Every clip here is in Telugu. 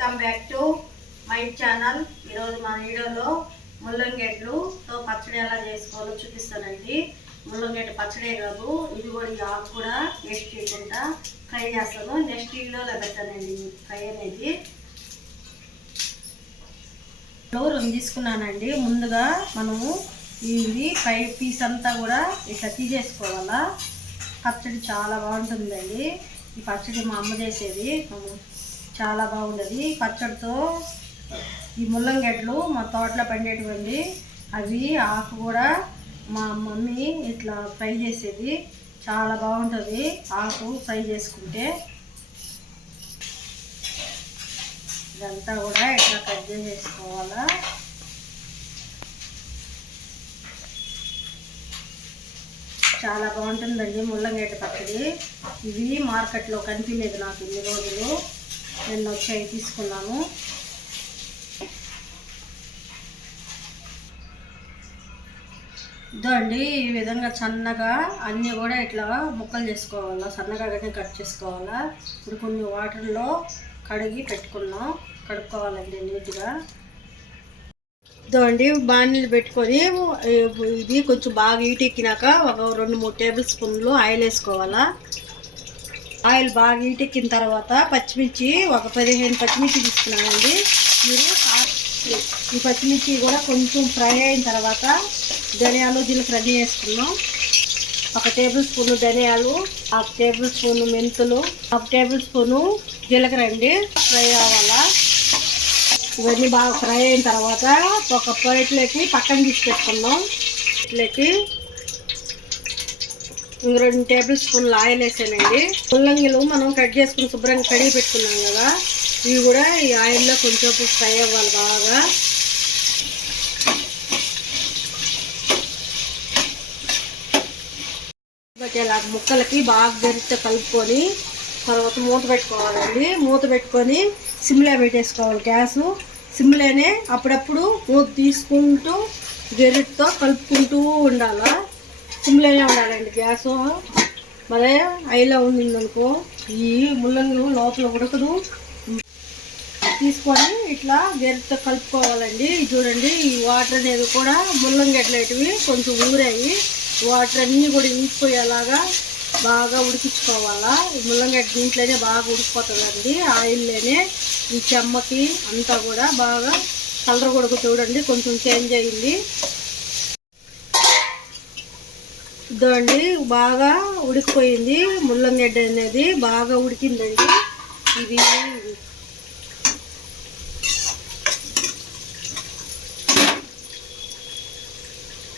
Welcome back to my channel. ఈరోజు మన వీడియోలో ముల్లంగెడ్లుతో పచ్చడి ఎలా చేసుకోవాలో చూపిస్తానండి. ముల్లంగెడ్డ పచ్చడే కాదు ఇది కూడా ఈ ఆకు కూడా వేస్ట్ చేయకుండా ఫ్రై చేస్తాను. నెక్స్ట్ వీడియోలో పెడతానండి ఫ్రై అనేది. రెండు తీసుకున్నానండి. ముందుగా మనము ఇది ఫ్రై పీస్ అంతా కూడా ఇట్లా తీసేసుకోవాలా. పచ్చడి చాలా బాగుంటుందండి. ఈ పచ్చడి మా అమ్మ చేసేది. చాలా బాగుండదు పచ్చడితో. ఈ ముల్లంగడ్లు మా తోటలో పండేటువంటి అవి ఆకు కూడా మా మమ్మీ ఇట్లా ఫ్రై చేసేది. చాలా బాగుంటుంది ఆకు ఫ్రై చేసుకుంటే. ఇదంతా కూడా ఇట్లా కట్ చేసేసుకోవాలా? చాలా బాగుంటుందండి ముల్లంగడ్డ పచ్చడి. ఇవి మార్కెట్లో కనిపించలేదు నాకు ఇన్ని రోజులు. నేను వచ్చాయి తీసుకున్నాను. ఇదండి ఈ విధంగా సన్నగా అన్నీ కూడా ఇట్లా ముక్కలు చేసుకోవాలా సన్నగా కానీ కట్ చేసుకోవాలా. ఇప్పుడు కొన్ని వాటర్లో కడిగి పెట్టుకున్నాం. కడుక్కోవాలండి నీట్గా. ఇదండి బాణీలు పెట్టుకొని ఇది కొంచెం బాగా ఈటెక్కినాక ఒక రెండు మూడు టేబుల్ స్పూన్లు ఆయిల్ వేసుకోవాలా. ఆయిల్ బాగా ఈటెక్కిన తర్వాత పచ్చిమిర్చి ఒక పదిహేను పచ్చిమిర్చి తీసుకున్నానండి. మీరు ఈ పచ్చిమిర్చి కూడా కొంచెం ఫ్రై అయిన తర్వాత ధనియాలు జీలకర్ర రెడీ వేసుకున్నాం. ఒక టేబుల్ స్పూన్ ధనియాలు హాఫ్ టేబుల్ స్పూన్ మెంతులు హాఫ్ టేబుల్ స్పూను జీలకర్ర అండి. ఫ్రై అవ్వాలా? ఇవన్నీ బాగా ఫ్రై అయిన తర్వాత ఒక ప్లేట్లోకి పక్కన తీసి పెట్టుకున్నాం. ప్లేట్లోకి ఇంక రెండు టేబుల్ స్పూన్లు ఆయిల్ వేసానండి. ముల్లంగిలు మనం కట్ చేసుకుని శుభ్రంగా కడిగి పెట్టుకున్నాం కదా ఇవి కూడా ఈ ఆయిల్లో కొంచెం ఫ్రై అవ్వాలి బాగా. ఇలా ముక్కలకి బాగా గరిట కలుపుకొని తర్వాత మూత పెట్టుకోవాలండి. మూత పెట్టుకొని సిమ్లో పెట్టేసుకోవాలి గ్యాసు. సిమ్లోనే అప్పుడప్పుడు మూత తీసుకుంటూ గరిటతో కలుపుకుంటూ ఉండాలా? సిమ్లోనే ఉండాలండి గ్యాస్. మరి ఐలో ఉండిందనుకో ఈ ముల్లంగి లోపల ఉడకదు. తీసుకొని ఇట్లా గెరిటితో కలుపుకోవాలండి. చూడండి ఈ వాటర్ అనేది కూడా ముల్లంగడ్డలేటివి కొంచెం ఊరాయి. వాటర్ అన్నీ కూడా ఇంకిపోయేలాగా బాగా ఉడికించుకోవాలా? ముల్లంగడ్డ దీంట్లోనే బాగా ఉడికిపోతుందండి. ఆయిల్లోనే ఈ చెమ్మకి అంతా కూడా బాగా కలర్ కూడా చూడండి కొంచెం చేంజ్ అయింది. చూద్దామండి బాగా ఉడికిపోయింది. ముల్లంగడ్డ అనేది బాగా ఉడికిందండి. ఇది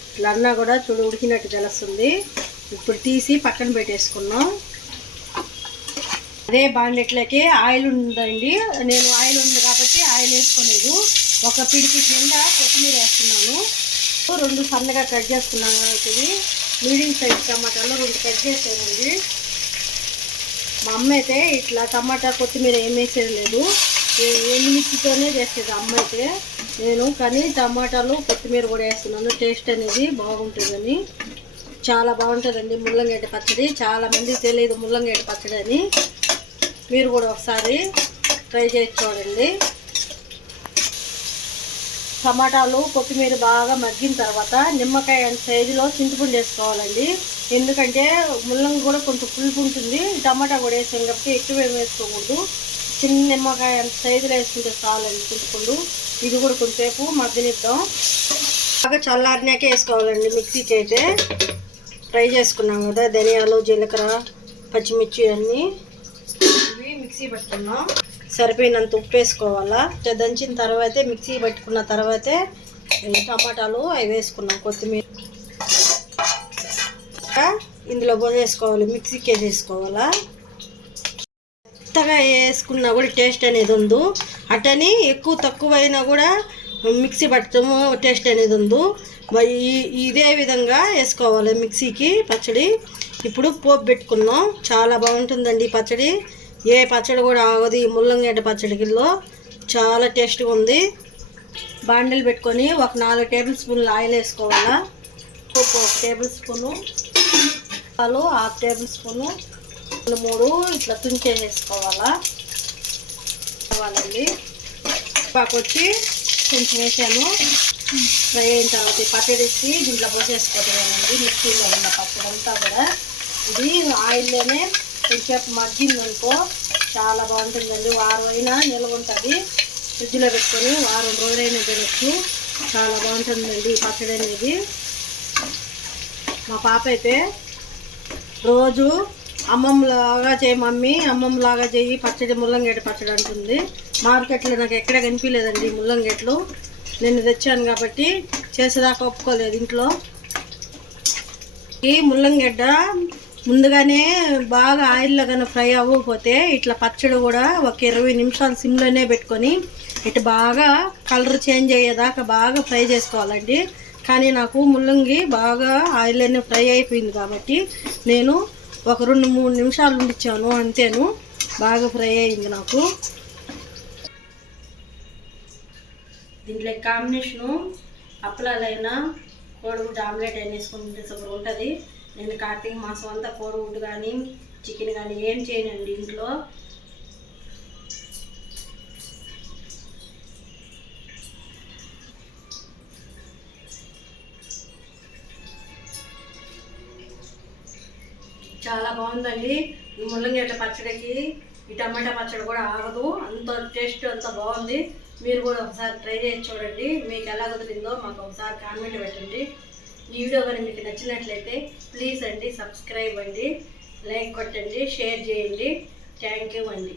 ఇట్లా అన్నా కూడా చూడు ఉడికినట్టు తెలుస్తుంది. ఇప్పుడు తీసి పక్కన పెట్టేసుకున్నాం. అదే బాండెట్లకి ఆయిల్ ఉందండి. నేను ఆయిల్ ఉంది కాబట్టి ఆయిల్ వేసుకోలేదు. ఒక పిడికి కింద కొత్తిమీర వేస్తున్నాను. రెండు సన్నగా కట్ చేసుకున్నాను ఇది. మీడియం సైజ్ టమాటాలు రెండు కట్ చేసానండి మా అమ్మ అయితే ఇట్లా టమాటా కొత్తిమీర ఏం వేసేది లేదు ఎండుమిర్చితోనే చేసేది అమ్మ అయితే నేను కానీ టమాటాలు కొత్తిమీర కూడా వేస్తున్నాను. టేస్ట్ అనేది బాగుంటుందని. చాలా బాగుంటుందండి ముల్లంగడ్డ పచ్చడి. చాలామందికి తెలియదు ముల్లంగడ్డ పచ్చడి అని. మీరు కూడా ఒకసారి ట్రై చేసి చూడండి. టమాటాలు కొత్తిమీర బాగా మగ్గిన తర్వాత నిమ్మకాయ సైజులో చింతపండు వేసుకోవాలండి. ఎందుకంటే ముల్లంగి కూడా కొంచెం పులుపు ఉంటుంది. టమాటా కూడా వేసాం కాబట్టి ఎక్కువ ఏమి వేసుకోకూడదు. చిన్న నిమ్మకాయ సైజులో వేసుకుంటే చాలండి చింతపండు. ఇది కూడా కొంతసేపు మగ్గనిద్దాం. బాగా చల్లారినాకే వేసుకోవాలండి మిక్సీకి అయితే. ఫ్రై చేసుకున్నాం కదా ధనియాలు జీలకర్ర పచ్చిమిర్చి అన్నీ. ఇవి మిక్సీ పెట్టుకున్నాం. సరిపోయినంత ఉప్పు వేసుకోవాలా. దంచిన తర్వాతే మిక్సీ పెట్టుకున్న తర్వాతే టమాటాలు అవి వేసుకున్నాం కొత్తిమీర. ఇందులో పోసేసుకోవాలి మిక్సీకి వేసేసుకోవాలా మెత్తగా వేసుకున్నా కూడా టేస్ట్ అనేది ఉంది అటని ఎక్కువ తక్కువ అయినా కూడా మిక్సీ పట్టడము టేస్ట్ అనేది ఉంది ఇదే విధంగా వేసుకోవాలి మిక్సీకి పచ్చడి. ఇప్పుడు పోపు పెట్టుకున్నాం చాలా బాగుంటుందండి పచ్చడి. ఏ పచ్చడి కూడా ఆగదు. ఈ ముల్లంగడ్డ పచ్చడిలో చాలా టేస్ట్గా ఉంది. బాండిల్ పెట్టుకొని ఒక నాలుగు టేబుల్ స్పూన్లు ఆయిల్ వేసుకోవాలా? ఉప్పు ఒక టేబుల్ స్పూను పాలు హాఫ్ టేబుల్ స్పూను మూడు ఇట్లా తుంచేసేసుకోవాలా కావాలండి. పాకు వచ్చి కొంచెం వేసాము ఫ్రై అయిన తర్వాత ఈ దీంట్లో పోసేసుకోవటమేనండి. మిక్సీలో ఉన్న పచ్చడంతా కూడా. ఇది ఆయిల్లోనే కొంచెం మగ్గిందనుకో చాలా బాగుంటుందండి. వారం అయినా నిల్వ ఉంటుంది ఫ్రిడ్జ్లో పెట్టుకొని వారం రోజులైనా తినచ్చు. చాలా బాగుంటుందండి ఈ పచ్చడి అనేది. మా పాప అయితే రోజు అమ్మమ్మలాగా చేయి మమ్మీ అమ్మమ్మలాగా చేయి పచ్చడి ముల్లంగడ్డ పచ్చడి అంటుంది. మార్కెట్లో నాకు ఎక్కడ కనిపించలేదండి ముల్లంగేట్లు. నేను తెచ్చాను కాబట్టి చేసేదాకా ఒప్పుకోలేదు ఇంట్లో. ఈ ముల్లంగడ్డ ముందుగానే బాగా ఆయిల్లో కానీ ఫ్రై అవ్వకపోతే ఇట్లా పచ్చడి కూడా ఒక ఇరవై నిమిషాలు సిమ్లోనే పెట్టుకొని ఇటు బాగా కలర్ చేంజ్ అయ్యేదాకా బాగా ఫ్రై చేసుకోవాలండి. కానీ నాకు ముల్లంగి బాగా ఆయిల్లోనే ఫ్రై అయిపోయింది కాబట్టి నేను ఒక రెండు మూడు నిమిషాలు ఉండిచ్చాను అంతేను. బాగా ఫ్రై అయింది నాకు. దీంట్లో కాంబినేషను అప్పలాలైనా కోడిగుడ్డు ఆమ్లెట్ అయినా వేసుకుంటే సూపర్ ఉంటుంది. నేను కార్తీక మాసం అంతా కోడిగుడ్డు కానీ చికెన్ కానీ ఏం చేయనండి ఇంట్లో. చాలా బాగుందండి. ఈ ముల్లంగడ్డ పచ్చడికి ఈ టమాటా పచ్చడి కూడా ఆగదు. అంత టేస్ట్ అంత బాగుంది. మీరు కూడా ఒకసారి ట్రై చేసి చూడండి. మీకు ఎలా కుదిరిందో మాకు ఒకసారి కామెంట్ పెట్టండి. ఈ వీడియో కానీ మీకు నచ్చినట్లయితే ప్లీజ్ అండి సబ్స్క్రైబ్ అండి లైక్ కొట్టండి షేర్ చేయండి. థ్యాంక్ యూ అండి.